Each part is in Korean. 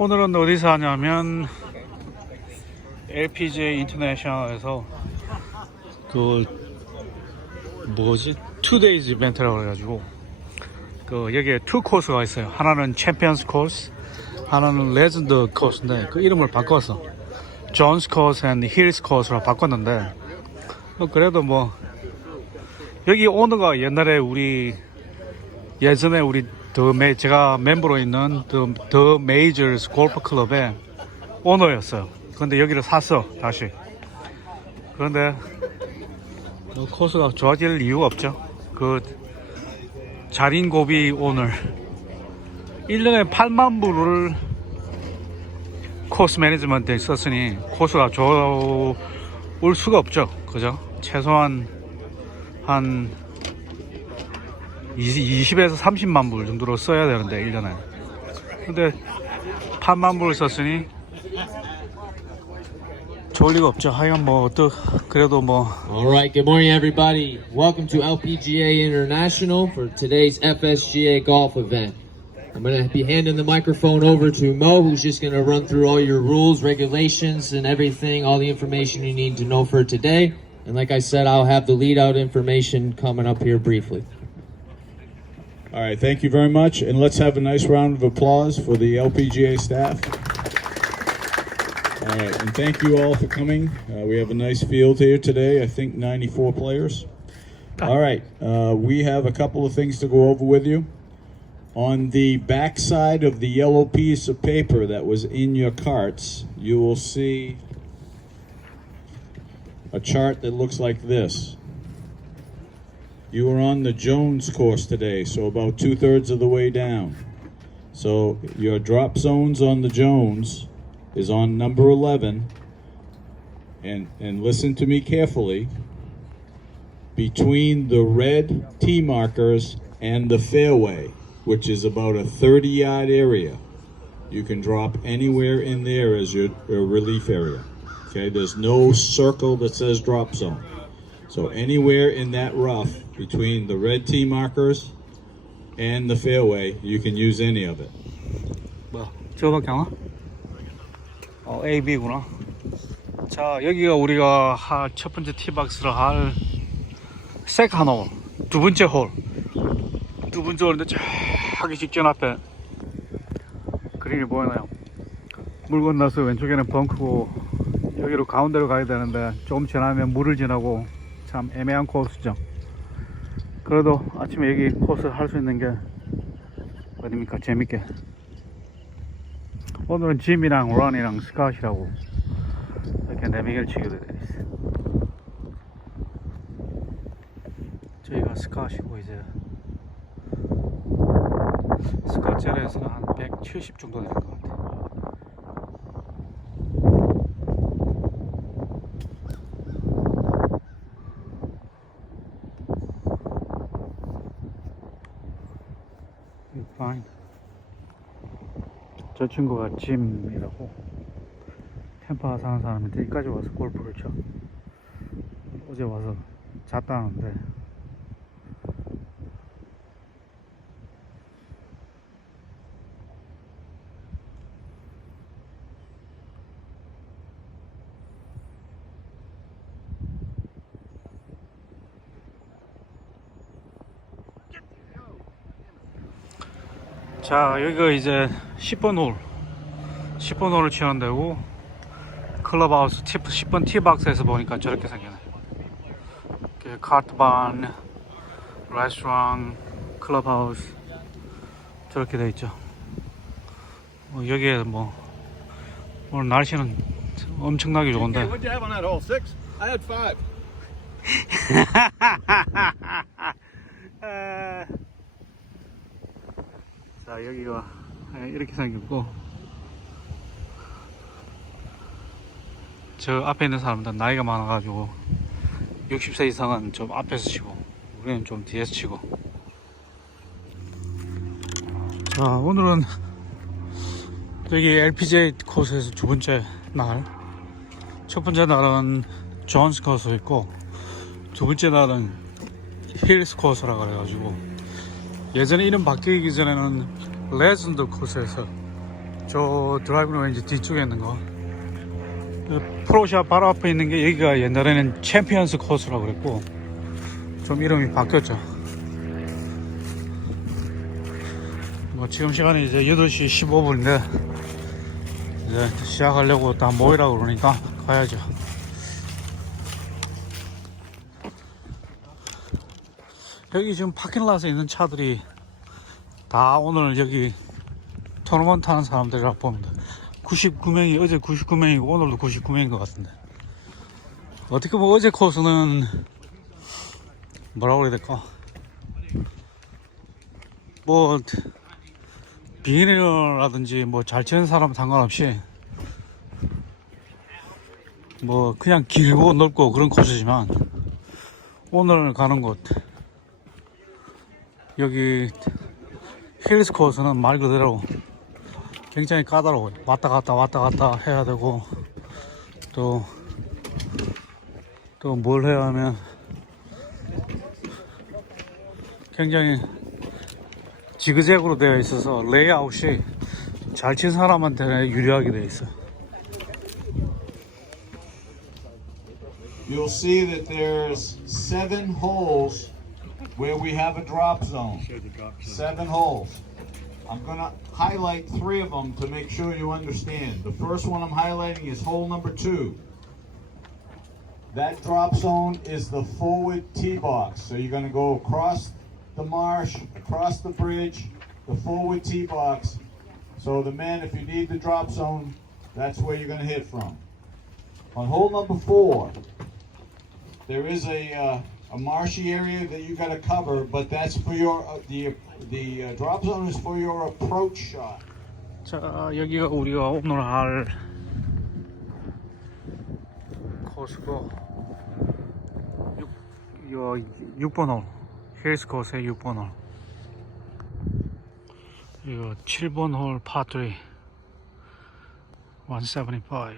오늘은 어디서 하냐면 LPGA 인터내셔널에서 그 뭐지 투데이즈 이벤트라고 그래가지고 그 여기에 투 코스가 있어요. 하나는 챔피언스 코스, 하나는 레전드 코스인데 그 이름을 바꿨어. 존스 코스 앤 힐스 코스로 바꿨는데 뭐 그래도 뭐 여기 오너가 옛날에 우리 예전에 우리 더 메, 제가 멤버로 있는 더, 더 메이저스 골프 클럽의 오너였어요. 근데 여기를 샀어, 다시. 그런데 그 코스가 좋아질 이유가 없죠. 그 자린 고비 오늘 1년에 8만 불을 코스 매니지먼트에 썼으니 코스가 좋을 수가 없죠. 그죠? 최소한 한 20에서 30만 불 정도로 써야 되는데 1년에 근데 8만 불을 썼으니 좋을 리가 없죠 하여간 뭐 어떠 그래도 뭐 All right, good morning, everybody. Welcome to LPGA International for today's FSGA golf event. I'm going to be handing the microphone over to Mo, who's just going to run through all your rules, regulations, and everything, all the information you need to know for today. And like I said, I'll have the lead out information coming up here briefly. All right, thank you very much, and let's have a nice round of applause for the LPGA staff. All right, and thank you all for coming. Uh, we have a nice field here today. I think 94 players. All right, uh, we have a couple of things to go over with you. On the back side of the yellow piece of paper that was in your carts, you will see a chart that looks like this. You were on the Jones course today, so about two thirds of the way down. So your drop zones on the Jones is on number 11. And, and listen to me carefully. Between the red tee markers and the fairway, which is about a 30 yard area, you can drop anywhere in there as your, your relief area. Okay, there's no circle that says drop zone. So anywhere in that rough between the red tee markers and the fairway, you can use any of it. 뭐 저거밖에 안 와? 어 A, B구나 자 여기가 우리가 하, 첫 번째 티박스를 할 세컨 홀 두 번째 홀 두 번째 홀인데 저기 직전 앞에 그림이 보이나요? 물 건너서 왼쪽에는 벙크고 여기로 가운데로 가야 되는데 조금 지나면 물을 지나고 참 애매한 코스죠 그래도 아침에 여기 코스 할 수 있는 게 어딥니까 재밌게 오늘은 짐이랑 런이랑 스카웃이라고 이렇게 네 명을 치게 되어 있어요. 저희가 스카웃이고 이제 스카웃 제로에서는 한 170 정도 될것 같아요. Fine. 저 친구가 짐이라고 템파 사는 사람인데 여기까지 와서 골프를 쳐 어제 와서 잤다는데 자 여기가 이제 10번 홀. 10번 홀을 치는 데고 클럽하우스 티, 10번 티박스에서 보니까 저렇게 생겨네. 이렇게 카트반 레스토랑 클럽하우스 저렇게 돼 있죠. 뭐 여기에 뭐 오늘 날씨는 엄청나게 좋은데 자 여기가 이렇게 생겼고. 저 앞에 있는 사람들 나이가 많아가지고 60세 이상은 좀 앞에서 치고 우리는 좀 뒤에서 치고. 자 오늘은 여기 LPGA 코스에서 두 번째 날. 첫 번째 날은 존스 코스 있고 두 번째 날은 힐스 코스라 그래가지고 예전에 이름 바뀌기 전에는 레전드 코스에서 저 드라이브 레인지 뒤쪽에 있는 거. 그 프로샵 바로 앞에 있는 게 여기가 옛날에는 챔피언스 코스라고 그랬고 좀 이름이 바뀌었죠. 뭐 지금 시간이 이제 8시 15분인데 이제 시작하려고 다 모이라고 그러니까 가야죠. 여기 지금 파킹랏에 있는 차들이 다 오늘 여기 토너먼트 하는 사람들이라고 봅니다. 99명이 어제 99명이고 오늘도 99명인 것 같은데. 어떻게 보면 어제 코스는 뭐라고 그래야 될까? 뭐 비기너라든지 뭐 잘 치는 사람 상관없이 뭐 그냥 길고 넓고 그런 코스지만 오늘 가는 곳 여기 힐스 코스는 말 그대로 굉장히 까다로워요. 왔다 갔다 왔다 갔다 해야 되고 또 또 뭘 해야 하면 굉장히 지그재그로 되어 있어서 레이아웃이 잘 친 사람한테 유리하게 되어 있어요. You'll see that there's seven holes where we have a drop zone. Seven holes. I'm gonna highlight three of them to make sure you understand. The first one I'm highlighting is hole number two. That drop zone is the forward tee box. So you're gonna go across the marsh, across the bridge, the forward tee box. So the men, if you need the drop zone, that's where you're gonna hit from. On hole number four, there is a uh, a marshy area that you got to cover, but that's for your uh, the the uh, drop zone is for your approach shot. 자, 여기가 우리가 오늘 할 코스고 6, 요 6번 홀 힐스 코스의 6번 홀 이거 7번 홀 파3 175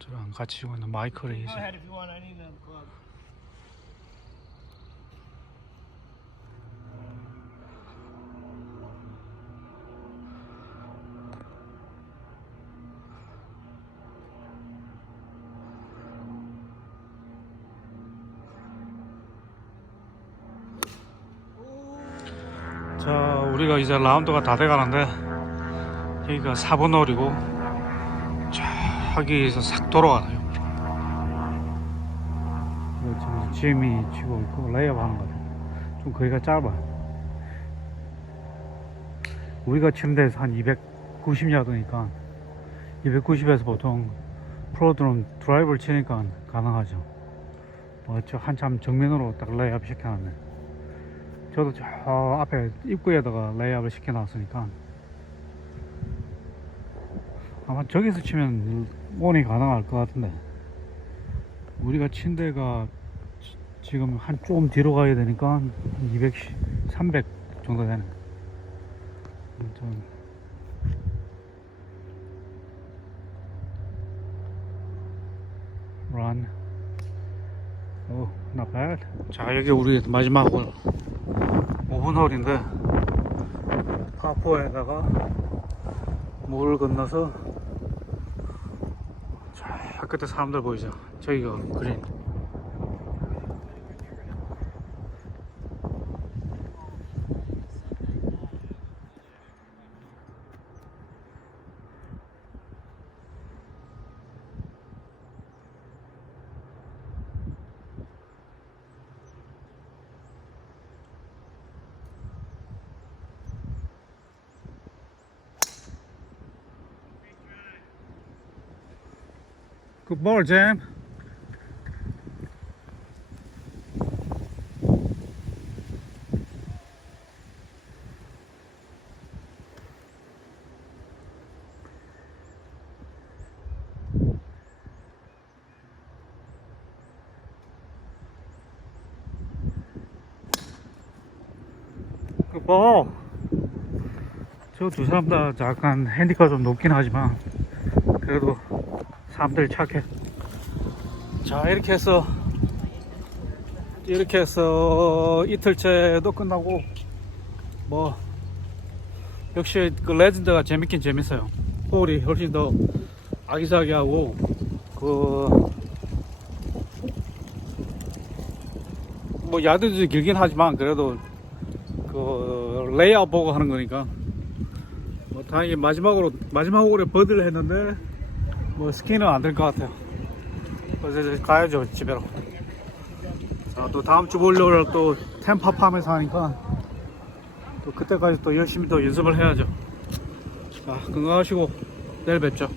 저랑 같이 있는 마이클 club. 자, 우리가 이제 라운드가 다 돼가는데 여기가 4번 홀이고 저기에서 싹 돌아가네요. 이거 지금 지엠이 치고 있고 레이업 하는 거 같아요. 좀 거리가 짧아. 우리가 치는 데서 한 290야드니까 290에서 보통 프로들은 드라이브를 치니까 가능하죠. 뭐저 한참 정면으로 딱 레이업 시켜놨네. 저도 저 앞에 입구에다가 레이업을 시켜놨으니까 아마 저기서 치면 온이 가능할 것 같은데 우리가 지- 지금 한 조금 뒤로 가야 되니까 한 200, 300 정도 되네. 좀 run. 오, not bad. 자, 여기 우리 마지막 홀. 5분 홀인데 파포에다가 물을 건너서 저 끝에 사람들 보이죠? 저기가 그린 Good ball, Jam. Good ball. 저두 사람 다 약간 핸디가 좀 높긴 하지만 그래도 사람들이 착해. 자, 이렇게 해서, 이렇게 해서 이틀째도 끝나고, 뭐, 역시 그 레전드가 재밌긴 재밌어요. 홀이 훨씬 더 아기자기하고 그 뭐 야드도 길긴 하지만 그래도 그 레이아웃 보고 하는 거니까 뭐 다행히 마지막으로 마지막 홀에 버디를 했는데 뭐 스키는 안될 것 같아요. 이제 가야죠 집에로. 자, 또 다음 주 월요일 또 템파팜에서 하니까 또 그때까지 또 열심히 또 연습을 해야죠. 자, 건강하시고 내일 뵙죠.